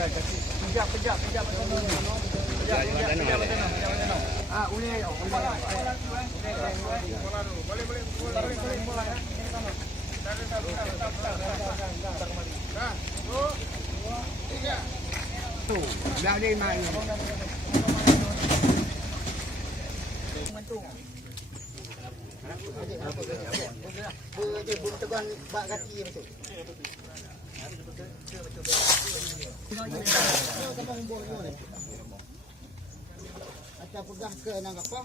Pijak macam ni. Pijak. Ah, boleh. Boleh. Dah dia main. Dia bung teban bak kaki betul. Kita pegang ke nang apa?